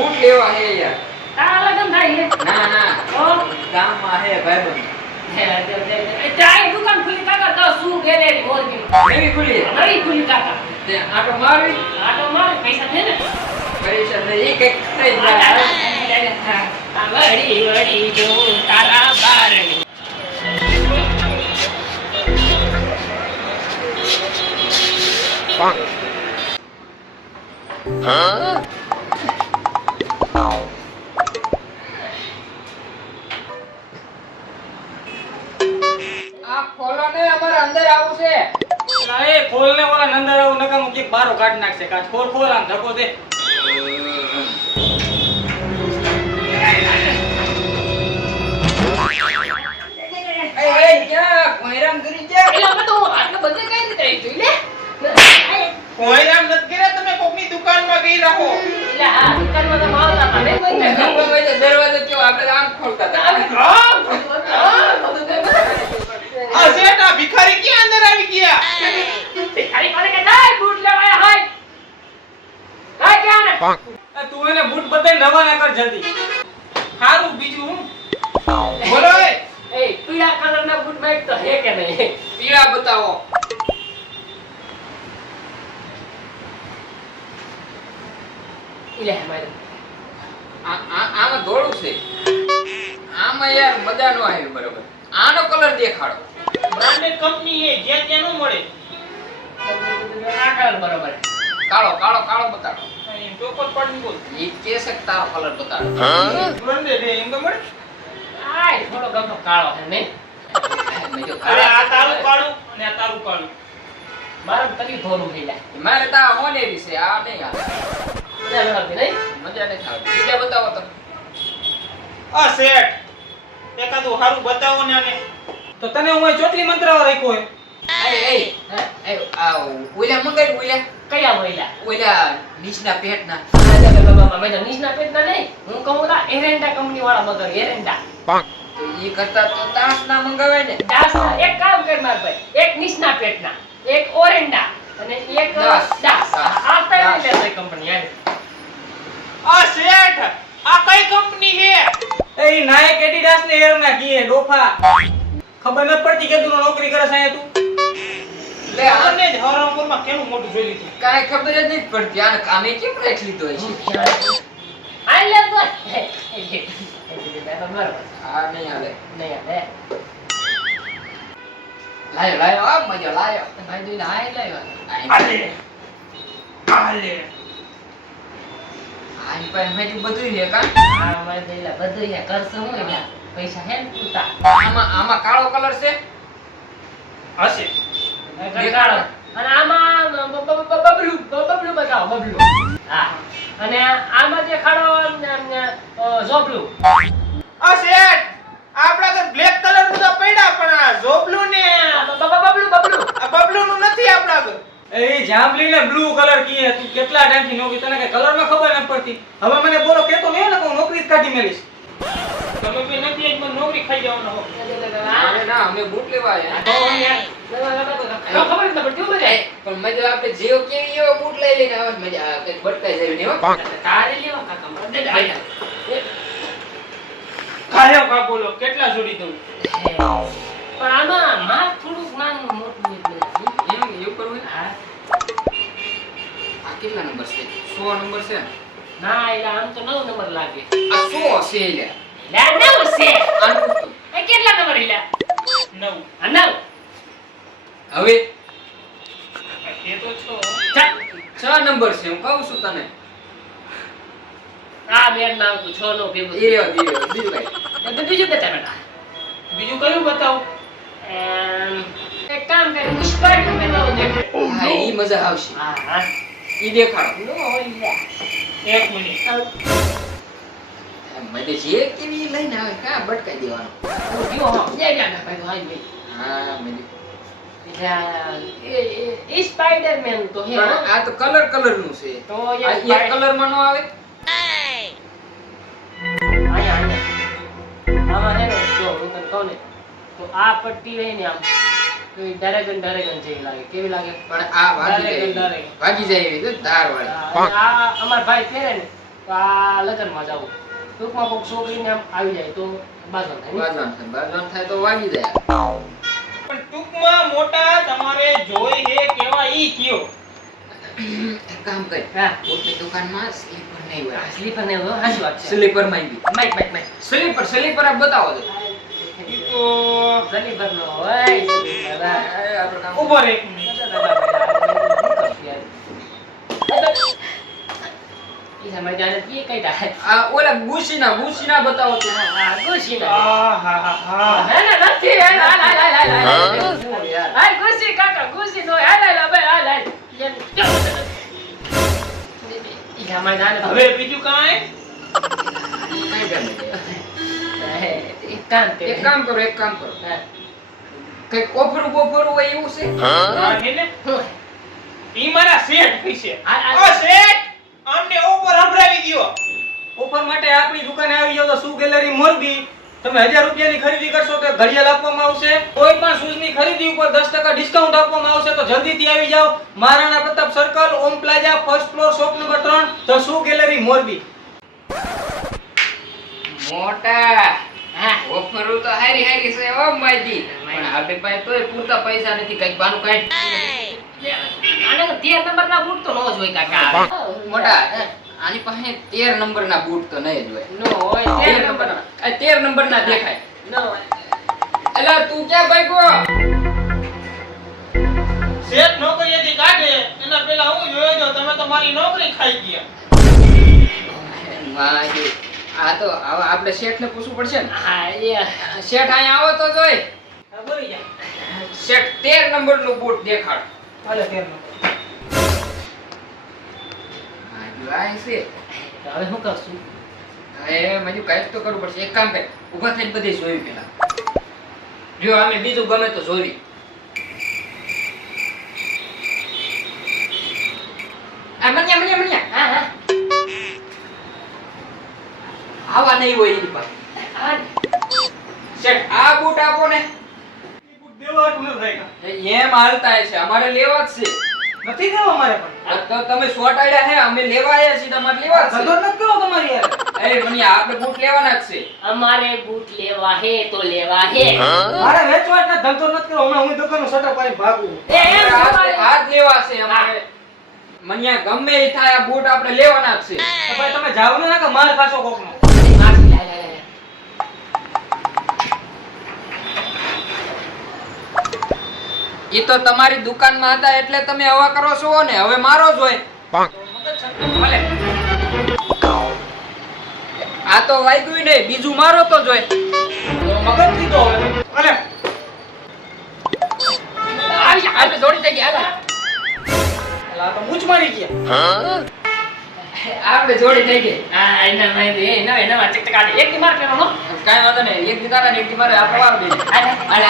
Boot લેવા હે યાર. તારા લગન થાય હે? ના ના. ઓ ગામમાં હે ભાઈબંધ. હે ચાય દુકાન ખુલી કાકા તો શું ગેલેરી મોરબી નવી ખુલી. નવી ખુલી કાકા તે આટો મારવી. આટો માર પૈસા છે ને પૈસા ને ઈ કઈક થઈ જાય. વડી વડી જો તારા બારણી આ ખોલો ને અમારે અંદર આવું છે. એ ખોલ ને ઓલા નંદર આવું નકામું કે બારો કાઢ નાખશે કાચ ખોલ ખોલ આમ ધક્કો દે એ ક્યાં કોઈરામ કરી ગયા? એલા બધું આટલે બધે કઈ રીતે જોઈ લે કોઈરામ નથી કર્યા તમે કોકની દુકાનમાં ગઈ રહો એલા આ દુકાનમાં તો માવતા પડે કોઈ ને ગમે હોય તો દરવાજો કયો આપણે આમ ખોલતા હતા. આ શેઠ આ ભિખારી ક્યાં અંદર આવી ગયા ખાલી કોને કે જાય બૂટ લેવાય હાય હાય ક્યાં ને તું એને બૂટ બતાઈ રવાના કર જલ્દી હારું બીજું હું બોલો એ એ પીળા કલરના બૂટ મેક તો હે કે નહીં પીળા બતાવો. ઇલે મારે આમાં ધોળું છે. આમાં યાર મજા નો આવે બરોબર. આનો કલર દેખાડો. બ્રાન્ડેડ કંપની એ જે ત્યાં નો મળે આ કલર બરોબર કાળો કાળો કાળો બતાડો. એમ ચોપર પાડીને બોલ ઈ કેસે તારો કલર બતાડો. બ્રાન્ડેડ એમ તો મળે આય થોડો ગમતો કાળો છે ને મેં જો અરે આ તારું કાળું અને આ તારું કાળું મારે તરી થોડું થઈ જાય મારે તો આ હોનેરી છે. આ નહીં આવે. મજા ન આવતી નહીં મજા નહીં આવે. બીજા બતાવો તો. આ શેઠ એકાદું હારું બતાવો ને આને તો તને હું અહીં ચોટલી મંત્રાવા રાખ્યો હે એ આ ઓલા મંગાઈ ઓલા કયા મહિલા ઓલા નીચના પેટના. મેં તો નીચના પેટના નહીં હું કહું તા એરેન્ડા કંપની વાળા મગર એરેન્ડા તો ઈ કરતા તો દાસના મંગાવાય ને. દાસના એક કામ કર માર ભાઈ એક નીચના પેટના એક ઓરેન્ડા અને એક દાસ. દાસ આ ત્રણ લે કંપની આ આ શેઠ આ કઈ કંપની છે એ ઈ નાયક એડિડાસ ને એર ના કીએ ડોફા ખબર ન પડતી કે તું નોકરી કરે છે અહીંયા તું લે આ આને જ હરામપુરમાં કેનું મોટું જોઈ લીધું કાંઈ ખબર જ નહીં પડતી. આને કામે કેમ રાખી લીધો છે? આ લે બસ બરાબર આ નહીં હાલે. નહીં આવે લાયો લાયો આ મજા લાયો. ભાઈ જોઈને આ લાવ્યા આલે આલે આની પાસે મેં બધું છે કા. આ મારે દેલા બધું અહીંયા કરશે હું એટલે પૈસા હે ને પૂરતા આમાં કાળો કલર છે. હશે કાળો અને આમાં બબલું બતાવો બબલું હા અને આમાં જે ખાડો જોબલું આ શેઠ આપડા ઘર બ્લેક કલર બધા પડ્યા પણ આ જોબલું ને બબલું આ બબલું નું નથી આપડા ઘર એ જાંબલી ને બ્લુ કલર કીએ તું કેટલા ટાઈમ થી નોકરી તને કે કલર માં ખબર ન પડતી હવે મને બોલો કેતો નહીં ને કે હું નોકરી જ કાઢી મેલીશ તમે બી નથી એક મને નોકરી ખાઈ જવાનો હો અરે ના અમે બૂટ લેવા આવ્યા. ખબર નથી પડતી હું મજા પણ મજા આપણે જેવો કેવી એવો બૂટ લઈ લઈને આવે મજા આવે. કંઈક બટકાઈ જાય ને હો. તારે લેવા કાકા મને કાયો કા બોલો કેટલા જોડી દઉં પણ આમાં માપ થોડુંક નાનું મોટું એટલે એમ એવું કરવું ને. હા આ કેટલા નંબર છે? 100 નંબર છે. ના એટલે આમ તો 9 નંબર લાગે આ 100 છે લે. લે 9 છે આનું પૂછતું. એ કેટલા નંબર ઈલા 9 આ 9 હવે એ તો છો 6 નંબર છે હું કહું છું તને. આ મેળ નામ તો 6 નો ભેગું એ રહ્યો બીજું કઈ. તો બીજું બતા બેટા બીજું કયું બતાવું એક કામ કરે પુષ્પાનું મેં નવું દેખે હા ઈ મજા આવશે. હા હા ઈ દેખાડો. નો ઈલા એક મિનિટ મજે જે કેવી લઈને આવે કા બટકાઈ દેવાનો. જો હો જે ના ભાઈ હાઈ ભાઈ હા મજે. એ સ્પાઈડરમેન તો હે પણ આ તો કલર નું છે. તો આ એક કલર માં નો આવે. આયા આમાં હે ને જો હું તને કહું ને તો આ પટ્ટી રહી ને આમ તો એ ડરેગન જેવી લાગે કેવી લાગે પણ આ ભાગી ડાયરેક્ટ જાય. ભાગી જાય એવી તો ધાર વાળી. અને આ અમાર ભાઈ પહેરે ને તો આ લગ્નમાં જાવું ટૂંકમાં કોઈક છોકરીને આમ આવી જાય તો બાજવાનું થાય બાજવાન થાય તો વાગી જાય. પણ ટૂંકમાં મોટા તમારે જોઈ હે કેવા ઈ કયો. એક કામ કર, હા પોતની દુકાનમાં સ્લીપર નહીં હોય. સ્લીપર ને એવું હાચી વાત છે સ્લીપર માં બી માઈક સ્લીપર આ બતાવો તો. ઈ તો સ્લીપર નો હોય સ્લીપર હા. આપણે કામ ઉભો રે એક મિનિટ. આ ઓલા બુશીના બતાવો તો. આહાહા. હવે બીજું કાંઈ? એક કામ કરો કઈક ઓફરું હોય એવું છે? હા, હે ને? ઈ મારા શેઠ પૈસે. ઓ શેઠ, આમને ઉપર સંભળાવી દ્યો. ઓફર માટે આપણી દુકાને આવી જાવ તો શૂ ગેલેરી મોરબી. તમે 1000 રૂપિયાની ખરીદી કરશો તો ઘડિયાળ આપવામાં આવશે. કોઈ પણ શૂઝની ખરીદી ઉપર 10% ડિસ્કાઉન્ટ આપવામાં આવશે. તો જલ્દીથી આવી જાવ. Maharana Pratap circle, Om plaza, first floor, shop number 3, the shoe gallery Morbi. મોટા ઓફરો તો હારી છે ઓ માજી, પણ આપણી પાસે તોય પૂરતા પૈસા નથી. કઈક બાનું કાઢ. મોટા આની પાસે 13 નંબરના બૂટ તો નહીં જ હોય. 13 નંબરના દેખાય. એલા તું ક્યાં ભાગ્યો? શેઠ નોકરીએથી કાઢે એના પહેલા હું જોયો તો તમે તો મારી નોકરી ખાઈ ગયા. માજી આ તો હવે આપણે શેઠને પૂછવું પડશે ને. શેઠ અહીંયા આવો તો જોઈ. હા, બોલી જા. શેઠ 13 નંબરનું બૂટ દેખાડ. હાલે 13 નંબર. માજી આ છે. હવે શું કરશું? હવે મજુ કાંઈક તો કરવું પડશે. એક કામ કર, ઊભા થઈને બધી જોઈ પેલા. જો આમે બીજું ગમે તો જોવી. આ મન્યા. હા આવા નહીં હોય એની પાસે. શેઠ આ બૂટ આપો ને. ઈ બૂટ દેવા હાટું ન થાય કા. એમ હાલતા છે, અમારે લેવા જ છે. નથી દેવા મારે પણ. તો તમે સોટાડ્યા હે, અમે લેવા આયા છીએ, તમારે લેવા જ ધંધો છે. નથી કરો તમારી યાર. અરે મન્યા આપણે બૂટ લેવાના જ છે. અમારે બૂટ લેવા હે તો લેવા હે. મારે વેચવા એટલે ધંધો નથી કરો. હમણાં હું દુકાનનું શટર પાડીને ભાગું. આજ લેવા છે અમારે. મન્યા ગમે એ થાય આ બૂટ આપણે લેવાના જ છે. તો ભાઈ તમે જાવ ને ના કે માર ખાશો કોકનો. ઈ તો તમારી દુકાનમાં હતા એટલે તમે હવા કરો છો ને. હવે મારો જ હોય. ભલે. આ તો વાગ્યું નહીં, બીજું મારો તો જોય. મગજ દીધો હવે. અલે આપણે જોડી થઈ ગયા. આ તો મૂંછ મારી ગયા. આપણે જોડી થઈ ગઈ. એના ચકચક કાઢે એક દી માર પેલો કાંઈ વાંધો નહીં. એક દી તારા ને એક દી મારે આપણે વાવ દઈએ. હાલે